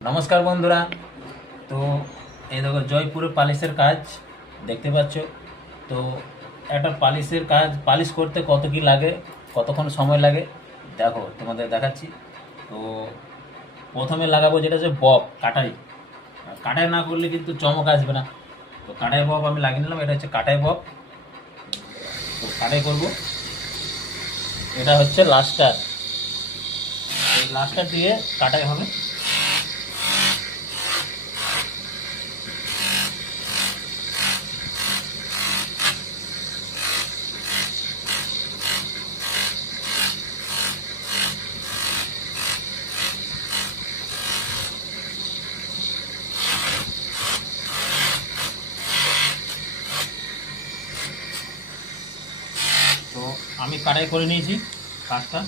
নমস্কার বন্ধুরা। তো এই দেখো জয়পুরে পালিশের কাজ দেখতে পাচ্ছ। তো একটা পালিশের কাজ পালিশ করতে কত কি লাগে, কতক্ষণ সময় লাগে দেখো তোমাদের দেখাচ্ছি। তো প্রথমে লাগাবো যেটা হচ্ছে বব কাটাই। কাটাই না করলে কিন্তু চমক আসবে না। তো কাটাই বব আমি লাগিয়ে নিলাম, এটা হচ্ছে কাটাই বব। তো কাটাই করব, এটা হচ্ছে লাস্টার। এই লাস্টার দিয়ে কাটাই হবে। তো আমি কাটাই করে নিয়েছি কাজটা।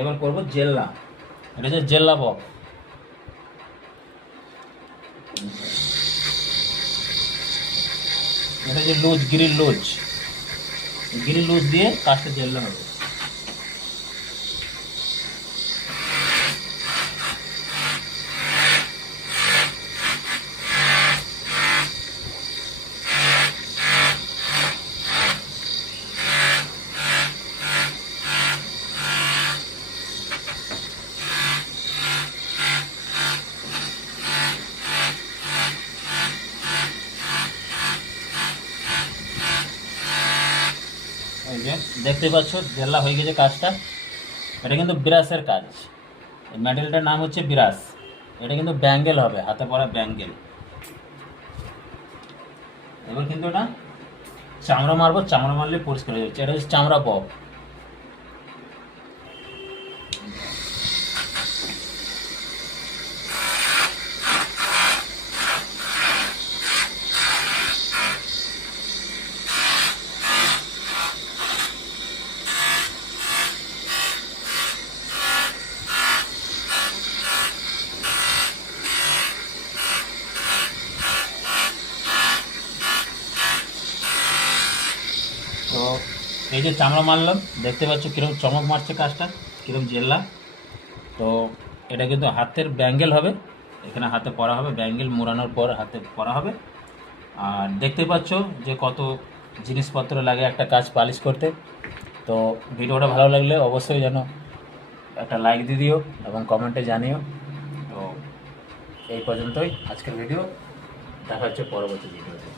এবার করব জেল্লা। এটা হচ্ছে জেল্লা বব। এটা হচ্ছে লুজ, গ্রিল লুজ দিয়ে কাজটা জেল্লা হবে। এই যে দেখতে পাচ্ছ জেল্লা হয়ে গেছে কাজটা। এটা কিন্তু বিরাসের কাজ। এই ম্যাটেরিয়ালটার নাম হচ্ছে বিরাস। এটা কিন্তু ব্যাঙ্গেল হবে, হাতে পরা ব্যাঙ্গেল। এবার কিন্তু এটা চামড়া মারবো, চামড়া মারলে পরিষ্কার হয়ে যাচ্ছে। এটা হচ্ছে চামড়া পপ। তো এই যে চামড়া মারলাম, দেখতে পাচ্ছ কীরকম চমক মারছে কাজটা, কীরকম জেল্লা। তো এটা কিন্তু হাতের ব্যাঙ্গেল হবে, এখানে হাতে পরা হবে, ব্যাঙ্গেল মোড়ানোর পর হাতে পরা হবে। আর দেখতে পাচ্ছ যে কত জিনিসপত্র লাগে একটা কাজ পালিশ করতে। তো ভিডিওটা ভালো লাগলে অবশ্যই যেন একটা লাইক দিয়ে দিও এবং কমেন্টে জানিও। তো এই পর্যন্তই আজকের ভিডিও, দেখা হচ্ছে পরবর্তী ভিডিওতে।